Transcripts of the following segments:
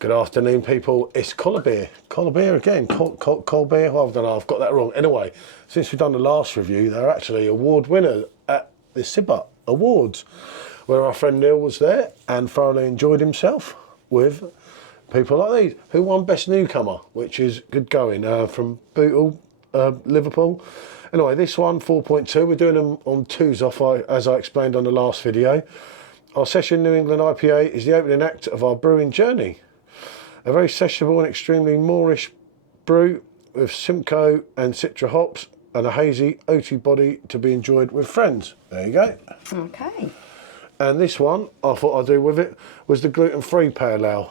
Good afternoon, people. It's Colbier. Colbier again. Colbier. I don't know. I've got that wrong. Anyway, since we've done the last review, they're actually award winners at the Sibba Awards, where our friend Neil was there and thoroughly enjoyed himself with people like these. Who won Best Newcomer, which is good going, from Bootle, Liverpool. Anyway, this one, 4.2. We're doing them on twos off, as I explained on the last video. Our Session New England IPA is the opening act of our brewing journey. A very sessionable and extremely Moorish brew with Simcoe and Citra hops and a hazy, oaty body to be enjoyed with friends. There you go. Okay. And this one, I thought I'd do with it, was the gluten-free pale ale.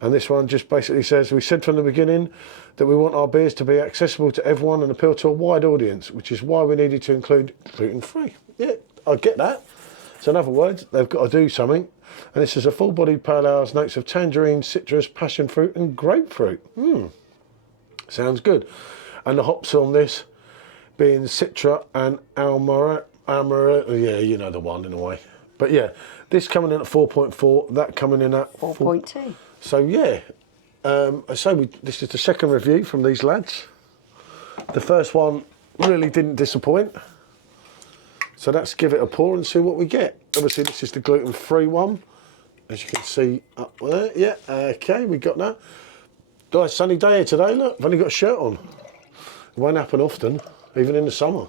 And this one just basically says, we said from the beginning that we want our beers to be accessible to everyone and appeal to a wide audience, which is why we needed to include gluten-free. Yeah, I get that. So in other words, they've got to do something. And this is a full-bodied pale ale, notes of tangerine, citrus, passion fruit and grapefruit. Sounds good. And the hops on this being Citra and Almara, yeah, you know the one in a way. But yeah, this coming in at 4.4, that coming in at 4.2. So yeah, this is the second review from these lads. The first one really didn't disappoint. So let's give it a pour and see what we get. Obviously this is the gluten-free one, as you can see up there. Yeah, okay, we got that. Nice sunny day here today, look, I've only got a shirt on. It won't happen often, even in the summer.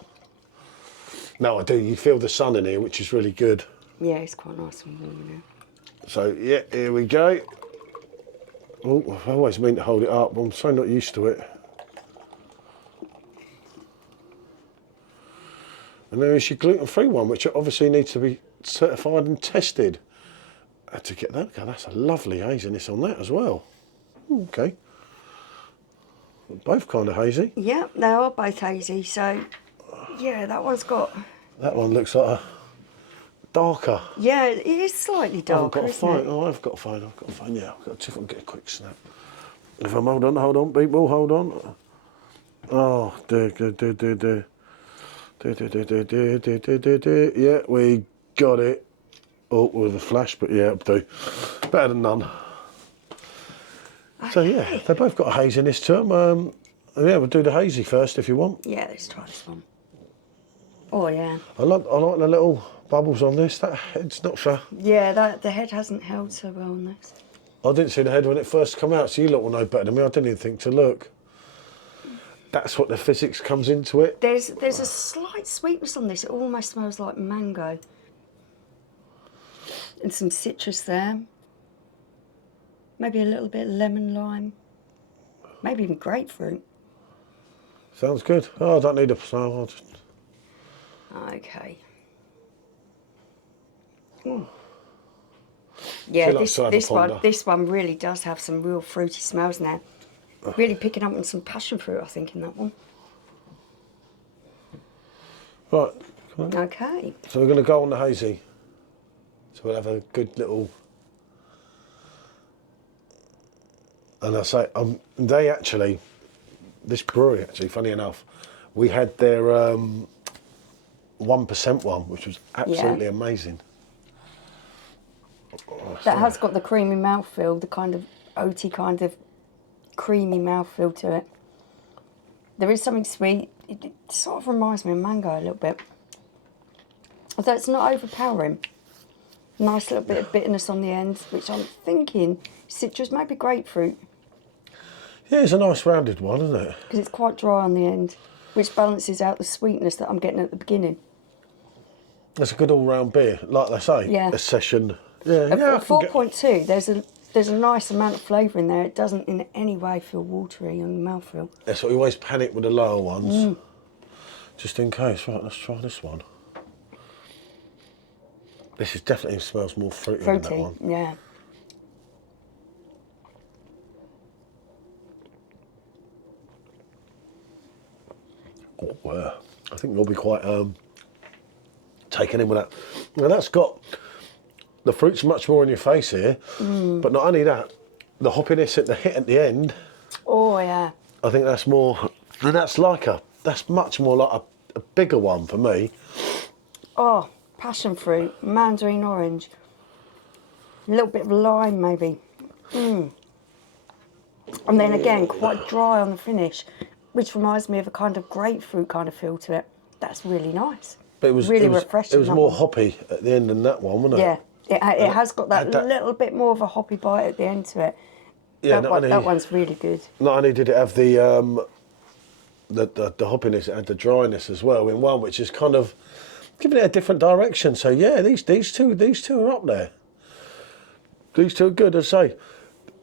No, I do, you feel the sun in here, which is really good. Yeah, it's quite nice and warm now. So yeah, here we go. Oh, I always mean to hold it up, but I'm so not used to it. And there is your gluten-free one, which obviously needs to be certified and tested. To get that, okay, that's a lovely haziness on that as well. Okay. Both kind of hazy. Yeah, they are both hazy, so yeah, that one's got... That one looks like a darker. Yeah, it is slightly darker, isn't it? Oh, I've got a phone, yeah. I've got to see if I can get a quick snap. If I'm, hold on, people, hold on. Oh, yeah, we got it. Oh, with a flash, but yeah, it'll do. Better than none. Okay. So yeah, they both got a haziness to them. Yeah, we'll do the hazy first if you want. Yeah, let's try this one. Oh yeah. I like the little bubbles on this. That head's not fair. Yeah, the head hasn't held so well on this. I didn't see the head when it first came out, so you lot will know better than me. I didn't even think to look. That's what the physics comes into it. There's a slight sweetness on this. It almost smells like mango. And some citrus there. Maybe a little bit of lemon, lime. Maybe even grapefruit. Sounds good. Oh, I don't need a smell. I'll just... Okay. Ooh. Yeah, this one really does have some real fruity smells now. Really picking up on some passion fruit, I think, in that one. Right. Come on. Okay. So we're going to go on the hazy. So we'll have a good little... And I say, they actually, this brewery actually, funny enough, we had their 1% one, which was absolutely amazing. Oh, that has got the creamy mouthfeel, the kind of oaty kind of creamy mouthfeel to it. There is something sweet. It sort of reminds me of mango a little bit. Although it's not overpowering. Nice little bit of bitterness on the end, which I'm thinking citrus, maybe grapefruit. Yeah, it's a nice rounded one, isn't it? Because it's quite dry on the end, which balances out the sweetness that I'm getting at the beginning. It's a good all-round beer, like they say. Yeah. A session. Yeah, At 4.2, there's a nice amount of flavour in there. It doesn't in any way feel watery on the mouthfeel. That's what we always panic with the lower ones. Just in case. Right, let's try this one. This is definitely smells more fruity than that one. Yeah. Oh, wow. I think we'll be quite taken in with that. Now that's got, the fruit's much more in your face here, but not only that, the hoppiness at the hit at the end. Oh yeah. I think that's more, and that's much more like a bigger one for me. Oh, passion fruit, mandarin orange, a little bit of lime maybe. And then again, quite dry on the finish, which reminds me of a kind of grapefruit kind of feel to it. That's really nice. But it was really it was, refreshing. It was more hoppy at the end than that one, wasn't it? Yeah, it has got that little bit more of a hoppy bite at the end to it. Yeah, that one's really good. Not only did it have the hoppiness, it had the dryness as well in one, which is kind of giving it a different direction. So yeah, these two are up there. These two are good. As I say,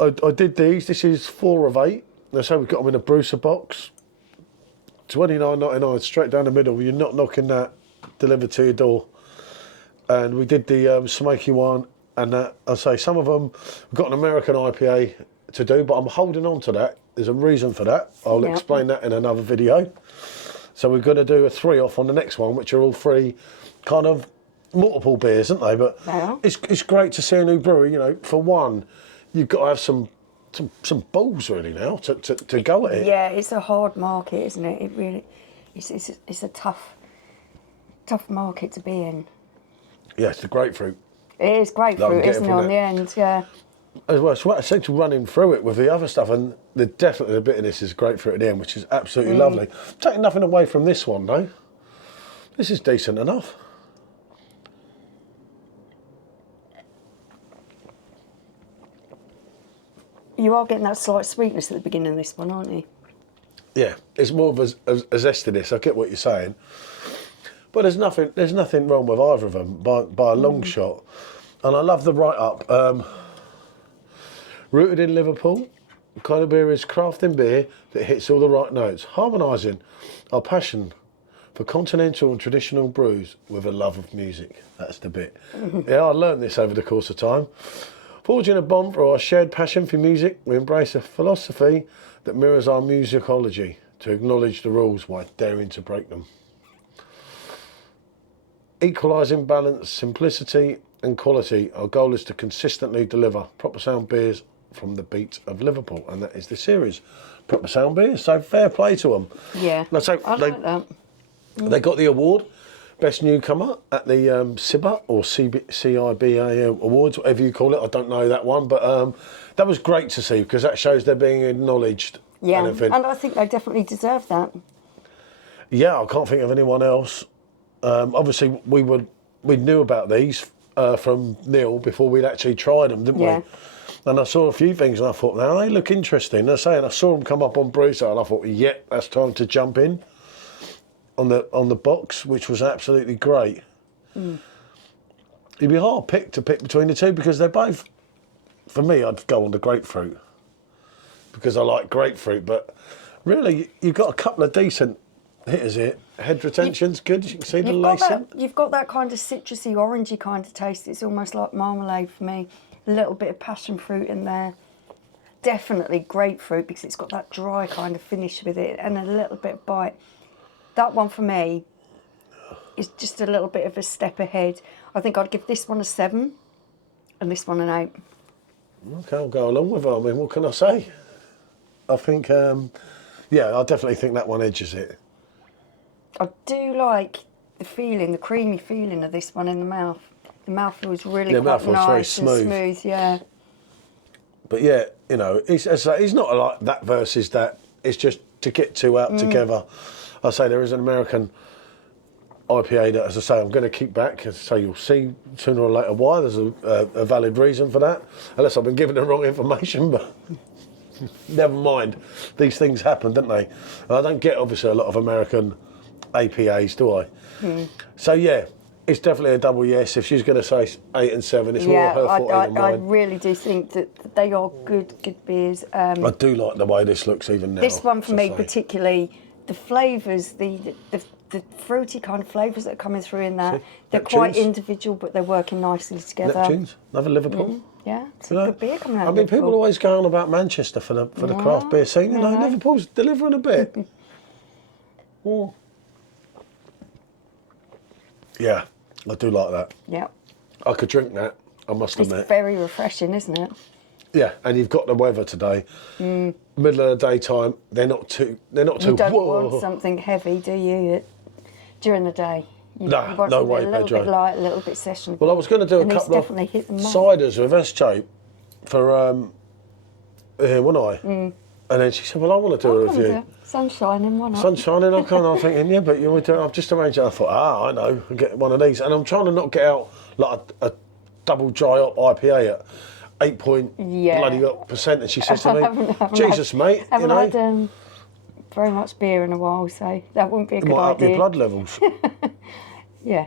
I did these. This is 4 of 8. As I say, we've got them in a Brucer box. $29.99 straight down the middle. You're not knocking that delivered to your door. And we did the smoky one, and that, I say, some of them, we've got an American IPA to do, but I'm holding on to that. There's a reason for that. I'll explain that in another video. So we're going to do a 3 off on the next one, which are all 3 kind of multiple beers, aren't they? But it's great to see a new brewery. You know, for one, you've got to have some balls really now to go at it. Yeah, it's a hard market, isn't it? It really, it's a tough market to be in. Yeah, it's the grapefruit. It is grapefruit, isn't it, on the end? Yeah. As well, it's essentially running through it with the other stuff, and definitely the bitterness is grapefruit at the end, which is absolutely lovely. Taking nothing away from this one, though. This is decent enough. You are getting that slight sweetness at the beginning of this one, aren't you? Yeah, it's more of a zestiness. I get what you're saying, but there's nothing wrong with either of them by a long shot. And I love the write-up. Rooted in Liverpool, Colbier is crafting beer that hits all the right notes, harmonising our passion for continental and traditional brews with a love of music. That's the bit. Yeah, I learned this over the course of time. Forging a bond for our shared passion for music, we embrace a philosophy that mirrors our musicology to acknowledge the rules while daring to break them. Equalising balance, simplicity and quality, our goal is to consistently deliver proper sound beers from the beat of Liverpool, and that is the series. Proper sound beers, so fair play to them. Yeah, so I like that. They got the award, Best Newcomer, at the CIBA or CIBA Awards, whatever you call it. I don't know that one, but that was great to see because that shows they're being acknowledged. Yeah, and I think they definitely deserve that. Yeah, I can't think of anyone else. Obviously, we knew about these from Neil before we'd actually tried them, didn't we? And I saw a few things and I thought, now they look interesting. I saw them come up on Brucer and I thought, yeah, that's time to jump in on the box, which was absolutely great. It'd be hard to pick between the two because they're both, for me, I'd go on the grapefruit because I like grapefruit, but really, you've got a couple of decent hitters here. Head retention's good, you can see the lacing. You've got that kind of citrusy, orangey kind of taste. It's almost like marmalade for me. A little bit of passion fruit in there. Definitely grapefruit because it's got that dry kind of finish with it and a little bit of bite. That one for me is just a little bit of a step ahead. I think I'd give this one a 7 and this one an 8. Okay, I'll go along with it. I mean, what can I say? I think, yeah, I definitely think that one edges it. I do like the feeling, the creamy feeling of this one in the mouth. The mouth feels really quite nice and smooth, yeah. But yeah, you know, it's not like that versus that. It's just to get two out together. I say there is an American IPA that, as I say, I'm going to keep back. As I say, you'll see sooner or later why. There's a valid reason for that, unless I've been given the wrong information. But never mind, these things happen, don't they? And I don't get obviously a lot of American APAs, do I? So yeah. It's definitely a double yes. If she's going to say 8 and 7, it's more her 14 than mine. I really do think that they are good beers. I do like the way this looks even now. This one for me particularly, the flavours, the fruity kind of flavours that are coming through in that, they're quite individual, but they're working nicely together. Neptunes, another Liverpool. Yeah, it's a good beer coming out of Liverpool. I mean, people always go on about Manchester for the craft beer scene. You know, Liverpool's delivering a bit. Yeah. I do like that. Yeah. I could drink that, I must admit. It's very refreshing, isn't it? Yeah, and you've got the weather today. Middle of the daytime, they're not too. You don't want something heavy, do you? During the day. You want no way, a little Pedro. bit light, a little bit session. Well, I was going to do a couple of ciders with Escho for wouldn't I? And then she said, well, I want to do a review. Sun's shining, why not? Sun's shining, I'm thinking, yeah, but you want to do it? I've just arranged it. I thought, I know, I'll get one of these. And I'm trying to not get out like a double dry up IPA at 8 point bloody percent. And she says to me, Jesus, mate, haven't had very much beer in a while, so that wouldn't be a good idea. Might up your blood levels. Yeah.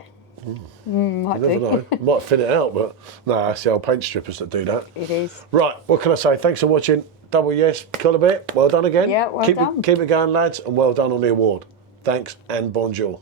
Might You never know. Might thin it out, but no, it's the old paint strippers that do that. It is. Right, what can I say? Thanks for watching. Double yes, Colbier. Well done again. Yeah, well done. Keep it going, lads, and well done on the award. Thanks and bonjour.